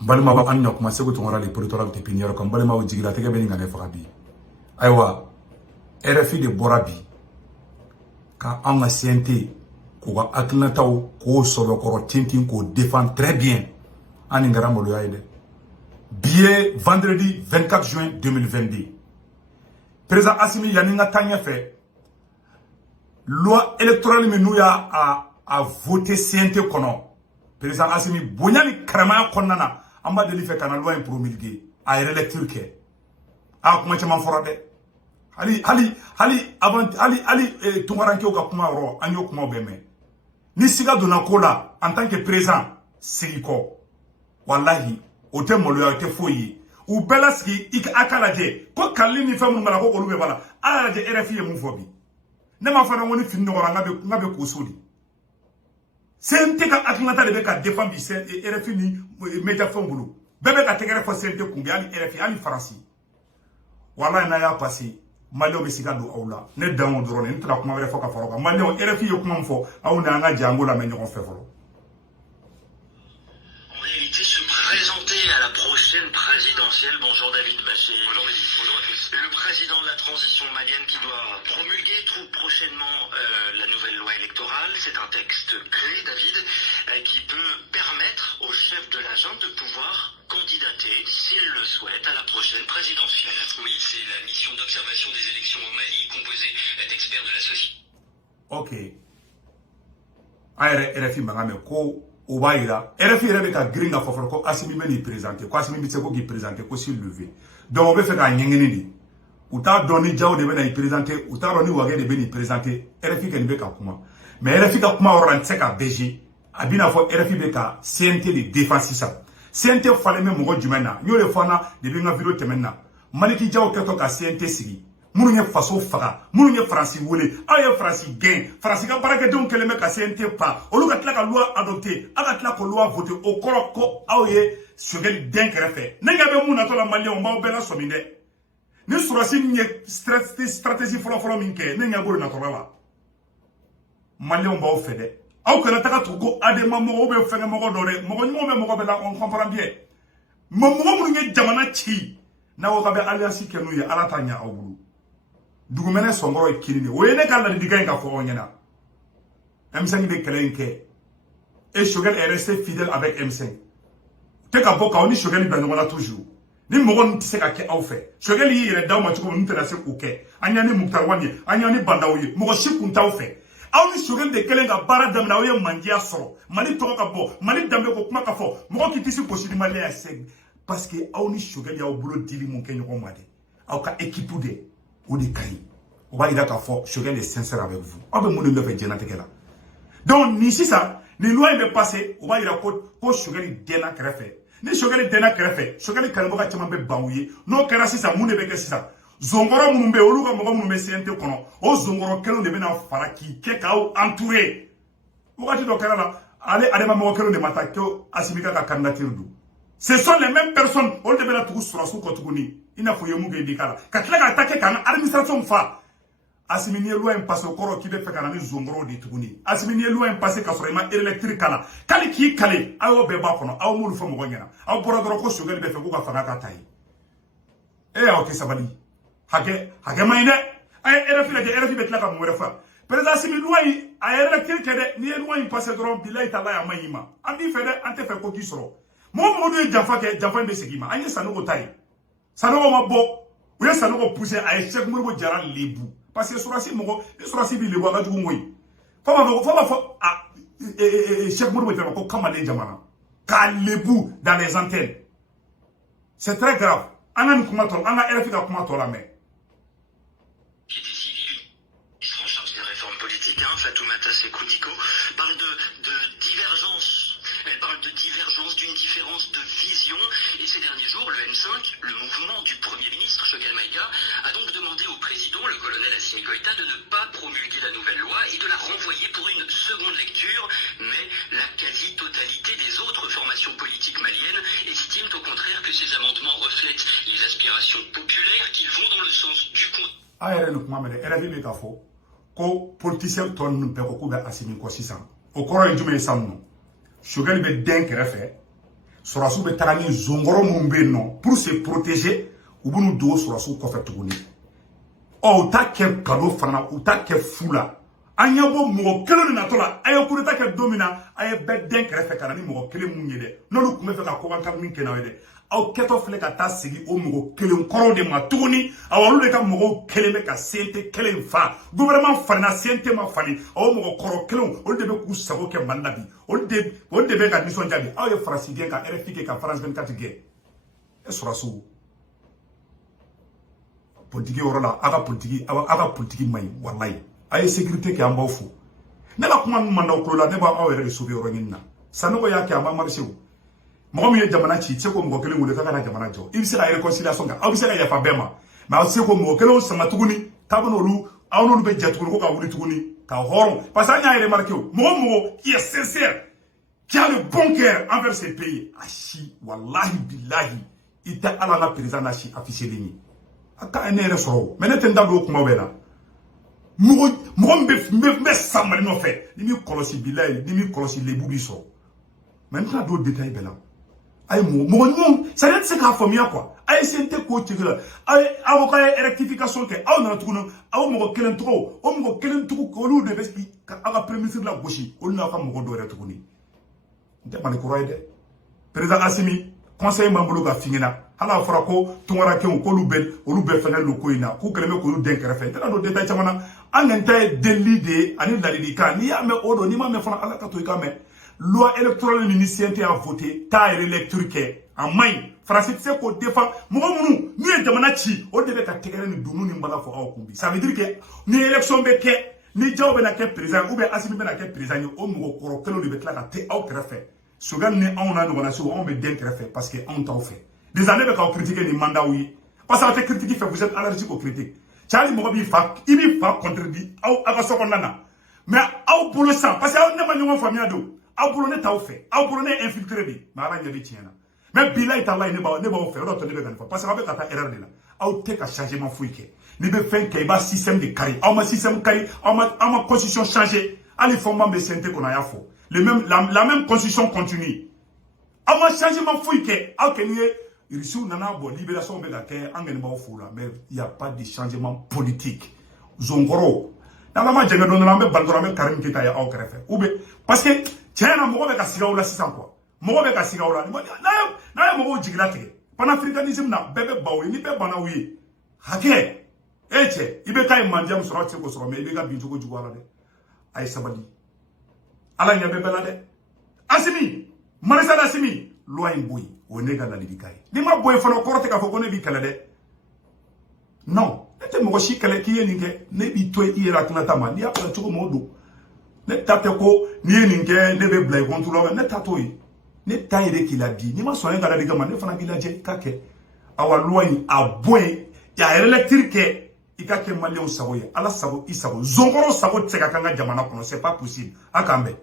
balma ba anya kuma sego to ngara le portoral te piniero kam balma o jigila te gabe ngane fakabi aywa RFI de borabi ka anga CNT ko ga aklataw ko solo koro tintin ko défend très bien ani ngara molo yaide billet vendredi 24 juin 2022 président Assimi yaninga tanya fait loi électorale mais nous ya a voté CNT kono président Assimi bonyani karama konnana amba deli fait kana loi promulguée a relecture ke a kuma chama forade ali avant ali tumaranke o ka kuma ro anyo kuma beme ni siga dona kola en tant que président siko wallahi o te molo ya te foyi u belaski ik akalaje ko kalli ni famu ngala ko olube bala ala je RFI mu fobi ne ma fana woni fin ngora ngabe ko sodi sente ka atlanta de be ka défendre RFI ni media fambulu bebe ka tegere fo sente kungi ali RFI ali faransi wallahi na ya passé malio be siga do awla ne dawo drone ni tra kuma were fo ka faro ka malio RFI yo kuma fo aw na nga jango la me ñoko fe folo. En réalité, se présenter à la prochaine présidentielle. Bonjour David Bassé. Bonjour David. Bonjour à tous. Le président de la transition malienne qui doit promulguer tout prochainement la nouvelle loi électorale. C'est un texte clé, David, qui peut permettre au chef de la junte de pouvoir candidater, s'il le souhaite, à la prochaine présidentielle. Oui, c'est la mission d'observation des élections au Mali, composée d'experts de la société. Ok. RFI magame ko Obaïda, RFI rebe ka gringa foforo ko Assimi be ni présenter ko Assimi bi se ko ki présenter ko s'il levé donc on veut faire ka nyengeni di uta doni jaw de be na présenter uta doni wage de be ni présenter RFI ken be ka kuma mais RFI ka kuma oran tseka BG abina fo RFI be ka CNT de défense ça CNT fale me mo jumena nyole fana de be nga video temenna maliki jaw keto ka CNT sigi munu ye faso faga munu ye Franci wole aye Franci gain Franci ka baraka donc keleme ka CNT pa olu ka tla ka loi adopté aka tla ko loi voté au koro ko aye sogel den krefe ne ngabe muna to la malien on ba obela sominde ni surasi ni stratégie folo minke ne ngabo na to la malien on ba ofede aw kana taka to ko adema mo be fenge mo dore mo be bela on comprend bien mo munu ye jamana chi na wo ka be alliance kenu ye ala tanya awulu dugumene songoro ikirine wene kala diga nga fo onyena M5 de kelenke et Choguel est resté fidèle avec M5 te ka boka oni Choguel ba ngona toujours ni mogo ntise ka ke awfe Choguel yi re daw ma tuko ntena se ko ke anyani muktar wani anyani bandawi mogo shikunta awfe awni Choguel de kelenga bara damna oye mangia soro mali to ka bo mali dambe ko kuma ka fo mogo kitisi ko shidi mali ya seg parce que awni Choguel ya obulo dili mon kenyo ko made aw ka équipe de ou de Kari. On va dire qu'à fort, Choguel est sincère avec vous. On va vous le faire dire. Donc, ni si ça, ni loi est passé, on va dire que Choguel est déna créfé. Ni Choguel est déna créfé, Choguel est calme, tu m'as baouillé. Non, que si ça, moune avec ça. Zongoro moumbe, oluga moumbe CNT kono. O Zongoro kelon de bena faraki, kekao entouré. On va dire donc là, allez, maman, kelon de matakio, Assimika ka candidature du. Ce sont les mêmes personnes, on devait tout sur la sous-cotouni. Il n'a pas eu de dikala. Quand il a attaqué l'administration fa. Assimi ni loi impasse au koro qui veut faire kanani zongoro de tuguni. Assimi ni loi impasse ka sorema électrique kala. Kali ki kale, awo beba kono, awo mulu fo mo ngena. Awo bora doro ko Choguel be fe ko ka fanga ka tai. Awo ke sabali. Hage mayne. Ay RFI bet la ka mo refa. Président Assimi loi ay électrique de ni loi impasse doro bilay tala ya mayima. Ambi fe de ante fe ko ki soro. Mo do jafa be segima. Anye sanogo tai. Sanogo mabo. Uye sanogo pousser ay Cheikh Modibo Diarra lebu. Parce que surasi mogo, surasi bi lebu aga jugu moyi. Fama Cheikh Modibo Diarra ko kamale jamana. Ka lebu dans les antennes. C'est très grave. Anga kuma tol, anga RFI ka kuma tola mais. Qui était civil, il sera en charge des réformes politiques, Fatoumata Sekou Diko, parle de divergence. Elle parle de divergence, d'une différence de vision. Et ces derniers jours, le M5, le mouvement du Premier ministre, Choguel Maïga, a donc demandé au président, le colonel Assimi Goïta, de ne pas promulguer la nouvelle loi et de la renvoyer pour une seconde lecture. Mais la quasi-totalité des autres formations politiques maliennes estiment au contraire que ces amendements reflètent les aspirations populaires qui vont dans le sens du compte. Ko politicien ton pe ko be Assimi ko sisan o koro jume samno Choguel be den krefe Sorasu be taga ni zongoro mun be non pour se protéger ou bunu do sorasu ko fait tuguni o ta ke kado fana o ta ke fula anya bo mo kelo na tola ayo kuru ta ke domina aye bedden krefe kana ni mo kele mun yede no lu kuma fe ka ko kan kan min kenawe de aw keto fle ka ta sigi o mo kele koro de ma tuguni awalu de ka mo kele me ka sente kele fa gouvernement fana sente ma fani aw mo koro kele o de be ku sabo ke mandabi o de be ka dison jabi aw ye farasi gen ka RFI ka France 24 gen e sorasu politique orola aga politique may wallahi ay sécurité ki amba fu ne la kuma manda ko la ne ba aw yere soubi oro nyina sanogo yake amba marché mo mi jamana ci ce ko mo kele ngule ka na jamana jo ibi sera réconciliation ka aw bi sera ya fa bema ma ce ko mo kele o sama tuguni tabono lu aw no be jatuguni ko ka wuli tuguni ka horon parce que anya yere marqué mo qui est sincère qui a le bon cœur envers ce pays ashi wallahi billahi ita ala na président na shi officiellement aka ene soro menete ndado kuma bela mo be samari no fe ni mi kolosi billahi ni mi kolosi lebu bi so maintenant do détail bela ay mo ça ne se ka famia quoi ay sente ko tigla ay avocat rectification ke aw na tukuno aw mo kelen tro o mo kelen tuku ko lu de be aka premier ministre la gauche o na ka mo do re tukuni de man ko roide président Assimi conseil mambulo ga fingina hala fara ko tungara ke ko lu be fenel lu ko ina ku keleme ko lu den krefe tana do détail chamana angente delide ani lalidi kan ni ame odo ni ma me fana ala ka to ikame loi électorale ministérielle a voté ta électrique en main français c'est ko défend mo munu ni jamana ci o de be ka tegere ni dunu ni mbala fo aw kumbi ça veut dire que ni élection be ke ni jawbe na ke président ou be Assimi be na ke président o mo ko kelo de be kla ka te aw krefe sogan ni on a no na so on be den krefe parce que on t'a fait des années be ka critiquer ni mandat oui parce que critiquer fait vous êtes allergique aux critiques Charlie mo bi fa ibi fa contredit aw aga so nana mais aw pour le sang parce que aw ne ma nyoma famia do aw pour ne taw fait aw pour ne infiltrer bi ma ra nyabi tiena mais billahi tallahi ne ba fait do to ne be kan fa parce que avec ta erreur de la aw te ka changement fouike ni be fin kay ba système de carré aw ma système carré aw ma constitution changer ali format be senté qu'on a ya fo le même la même constitution continue aw ma changement fouike aw ke ni Irisu nana bo libération be la ke angene ba fo la mais il y a pas de changement politique zongoro na mama jenge don na be bandora me karim kita ya aw krefe ou be parce que tiena mo be ka sigaw la sisan quoi mo be ka sigaw la na mo jigila tege panafricanisme na bebe bawo ni be bana wi hake eche ibe kay mandiam soro tse ko soro me ibe ga bintu ko jugwala de ay sabali ala nya be bela de Assimi marisa da Assimi loi boy o nega na libikai ni ma boy fana korte ka fo ko ne bi kala de non nete mo shi kala ki yeninge ne bi to ira tna tama ni apra to mo do ne tate ko ni yeninge ne be blay contrôle ne tato yi ne tayire ki la di ni ma so ngala diga ma ne fana bi la je kake awa loi a boy ya électrique ikake malien sabo ye ala sabo isabo zongoro sabo tseka kanga jamana kono c'est pas possible akambe